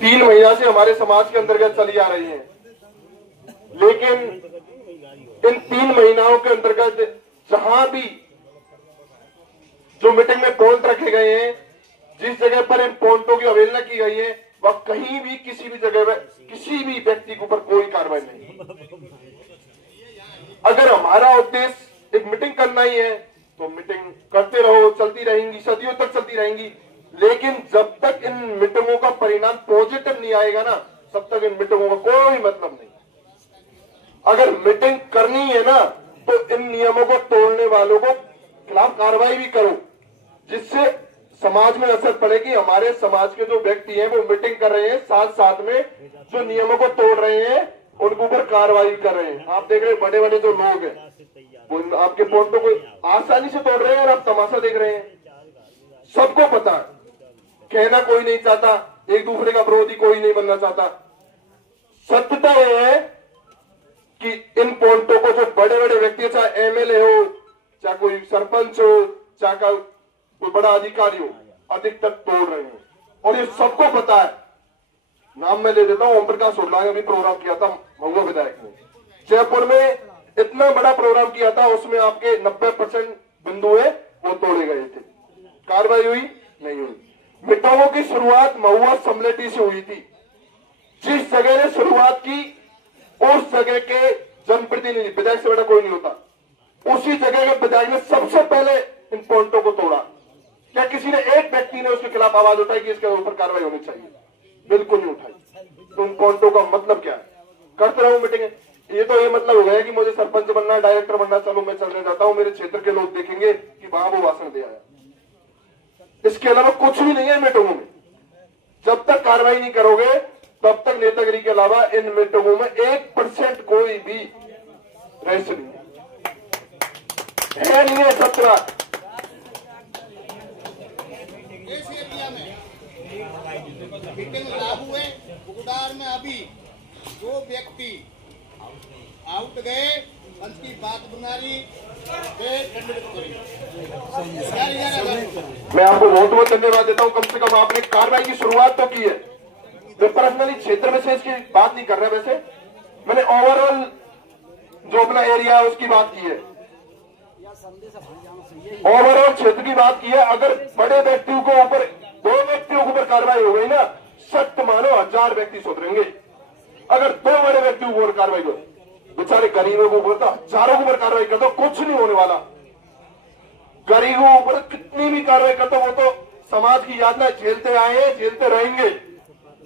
3 महीना से हमारे समाज के अंतर्गत चली आ रही है। लेकिन इन 3 महीनों के अंतर्गत जहां भी जो मीटिंग में पॉइंट रखे गए हैं, जिस जगह पर इन पॉइंटों की अवहेलना की गई है, वह कहीं भी किसी भी जगह पर किसी भी व्यक्ति के ऊपर कोई कार्रवाई नहीं। अगर हमारा उद्देश्य एक मीटिंग करना ही है तो मीटिंग करते रहो, चलती रहेंगी, सदियों तक चलती रहेंगी। लेकिन जब तक इन मीटिंगों का परिणाम पॉजिटिव नहीं आएगा ना, तब तक इन मीटिंगों का कोई मतलब नहीं। अगर मीटिंग करनी है ना तो इन नियमों को तोड़ने वालों को खिलाफ कार्रवाई भी करो, जिससे समाज में असर पड़े कि हमारे समाज के जो व्यक्ति हैं वो मीटिंग कर रहे हैं, साथ साथ में जो नियमों को तोड़ रहे हैं उनके ऊपर कार्रवाई कर रहे हैं। आप देख रहे हैं बड़े बड़े जो लोग हैं वो आपके पॉइंटों को आसानी से तोड़ रहे हैं और आप तमाशा देख रहे हैं। सबको पता है, कहना कोई नहीं चाहता, एक दूसरे का विरोधी कोई नहीं बनना चाहता। सत्यता यह है कि इन पॉइंटों को जो बड़े बड़े व्यक्ति, चाहे एमएलए हो, चाहे कोई सरपंच हो, चाहे कोई बड़ा अधिकारी हो, अधिकतर तोड़ रहे हैं और ये सबको पता है। नाम मैं ले देता हूं, ओम प्रकाश सोडला ने अभी प्रोग्राम किया था महुआ विधायक ने जयपुर में, इतना बड़ा प्रोग्राम किया था, उसमें आपके 90% बिंदु है वो तोड़े गए थे। कार्रवाई हुई नहीं हुई। मीटिंगों की शुरुआत महुआ सम्मेलन से हुई थी। जिस जगह ने शुरुआत की उस जगह के जनप्रतिनिधि, विधायक से बड़ा कोई नहीं होता, उसी जगह के विधायक ने सबसे पहले इन पॉइंटों को तोड़ा। क्या किसी ने, एक व्यक्ति ने उसके खिलाफ आवाज उठाई कि इसके ऊपर कार्रवाई होनी चाहिए? बिल्कुल नहीं उठाई। तो इन पॉइंटों का मतलब क्या है? करते रहो मीटिंग। ये तो ये मतलब हो गया कि मुझे सरपंच बनना, डायरेक्टर बनना, चलो मैं चलने जाता हूं, मेरे क्षेत्र के लोग देखेंगे कि वहां वो भाषण दे आया। इसके अलावा कुछ भी नहीं है मीटिंगों में। जब तक कार्रवाई नहीं करोगे तब तक नेतागिरी के अलावा इन मीटिंगों में 1% कोई भी रहस्य नहीं है, नहीं है सत्रा। इस एरिया में मीटिंग लागू है। बुगदार में अभी 2 व्यक्ति आउट गए, पंच की बात बना रही, मैं आपको बहुत बहुत धन्यवाद देता हूं। कम से कम आपने कार्रवाई की शुरुआत तो की है। मैं पर्सनली क्षेत्र विशेष की बात नहीं कर रहा, वैसे मैंने ओवरऑल जो अपना एरिया है उसकी बात की है, ओवरऑल क्षेत्र की बात की है। अगर बड़े व्यक्तियों को ऊपर, 2 व्यक्तियों के ऊपर कार्रवाई हो गई ना, सत्य मानो 1000 व्यक्ति सुधरेंगे। अगर 2 बड़े व्यक्तियों के ऊपर कार्रवाई हो, बेचारे गरीबों के ऊपर तो हजारों के ऊपर कार्रवाई कर दो, कुछ नहीं होने वाला। गरीबों के ऊपर कितनी भी कार्रवाई कर दो, वो तो समाज की यातना झेलते आए हैं, झेलते रहेंगे।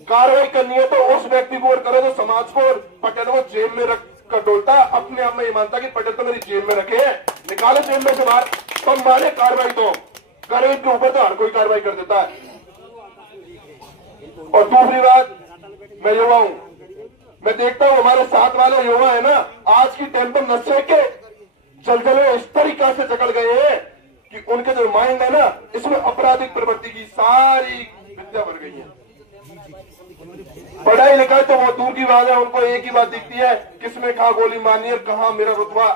कार्रवाई करनी है तो उस व्यक्ति को करो जो समाज को और पटेल को जेल में रख कर डोलता, अपने आप में ये मानता कि पटेल तो मेरी जेल में रखे हैं, निकालो जेल में से बाहर, तुम माने कार्रवाई। तो गरीब के ऊपर तो हर कोई कार्रवाई कर देता है। और दूसरी बात, मैं युवा हूं, मैं देखता हूं हमारे साथ वाले युवा है ना, आज की टाइम पर नशे के जलजले इस तरीका से जकड़ गए हैं कि उनके जो माइंड है ना, इसमें आपराधिक प्रवृत्ति की सारी विद्या भर गई है। पढ़ाई लिखाई तो बहुत दूर की बात है, उनको एक ही बात दिखती है, किसमें कहा गोली मारनी है, कहा मेरा रुतबा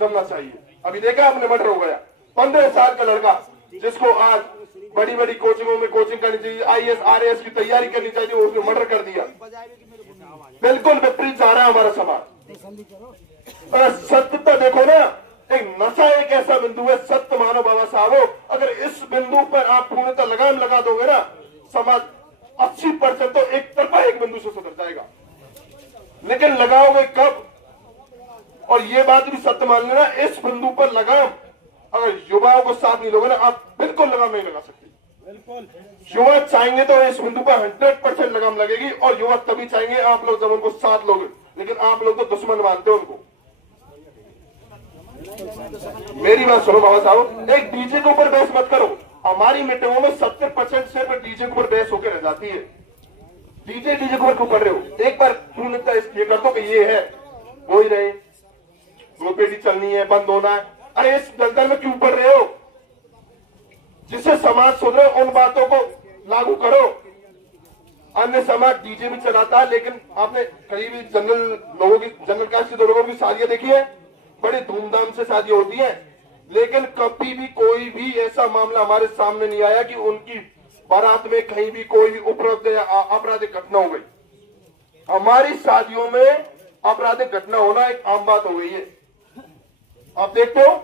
जमना चाहिए। अभी देखा आपने, मर्डर हो गया 15 साल का लड़का, जिसको आज बड़ी बड़ी कोचिंगों में कोचिंग करनी चाहिए, IAS RAS की तैयारी करनी चाहिए, उसने मर्डर कर दिया। बिल्कुल विपरीत जा रहा है हमारा समाज। अगर सत्यता देखो ना, एक नशा एक ऐसा बिंदु है, सत्य मानो बाबा साहब, अगर इस बिंदु पर आप पूर्णतः लगाम लगा दोगे ना, समाज 80% तो एक तरफा एक बिंदु से सुधर जाएगा। लेकिन लगाओगे कब? और ये बात भी सत्य मान लेना, इस बिंदु पर लगाम अगर युवाओं को साथ नहीं लोगे ना, आप बिल्कुल लगाम नहीं लगा सकते। युवा चाहेंगे तो इस बिंदु पर 100% लगाम लगेगी, और युवा तभी चाहेंगे आप लोग जब उनको साथ लोगे। लेकिन आप लोग तो दुश्मन मानते हो उनको। मेरी बात सुनो बाबा साहब, एक डीजे के ऊपर बहस मत करो। हमारी मीटिंगों में 70% सिर्फ डीजे के ऊपर बहस होकर रह जाती है। डीजे के ऊपर क्यों कर रहे हो? एक बार पूर्णतः ये कर दो कि ये है, हो ही रहे, रोपेटी चलनी है, बंद होना है। अरे इस दलदल में क्यों पड़ रहे हो? जिससे समाज सुधरे उन बातों को लागू करो। अन्य समाज डीजे भी चलाता है, लेकिन आपने करीबी जनरल लोगों की, जनरल कास्ट के लोगों की शादियां देखी है, बड़ी धूमधाम से शादी होती है, लेकिन कभी भी कोई भी ऐसा मामला हमारे सामने नहीं आया कि उनकी बारात में कहीं भी कोई भी उपद्रव या आपराधिक घटना हो गई, हमारी शादियों में आपराधिक घटना होना एक आम बात हो गई है। आप देखते हो,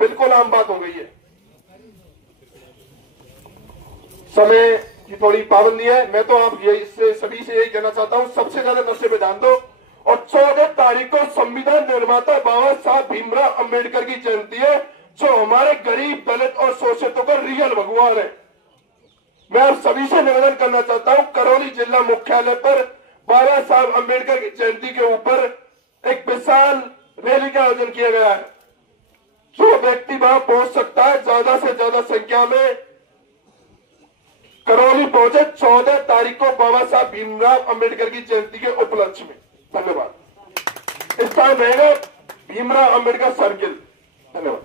बिल्कुल आम बात हो गई है। समय की थोड़ी पाबंदी है। मैं तो आप इससे सभी से यही कहना चाहता हूं, सबसे ज्यादा नशे पे ध्यान दो। और 14 तारीख को संविधान निर्माता बाबा साहब भीमराव अंबेडकर की जयंती है, जो हमारे गरीब, दलित और शोषितों का रियल भगवान है। मैं आप सभी से निवेदन करना चाहता हूं, करौली जिला मुख्यालय पर बाबा साहब अंबेडकर की जयंती के ऊपर एक विशाल रैली का आयोजन किया गया है। जो व्यक्ति वहां पहुंच सकता है, ज्यादा से ज्यादा संख्या में करौली पहुंचे 14 तारीख को बाबा साहब भीमराव अंबेडकर की जयंती के उपलक्ष्य में। धन्यवाद। इस टाइम रहेगा भीमराव अंबेडकर सर्किल। धन्यवाद।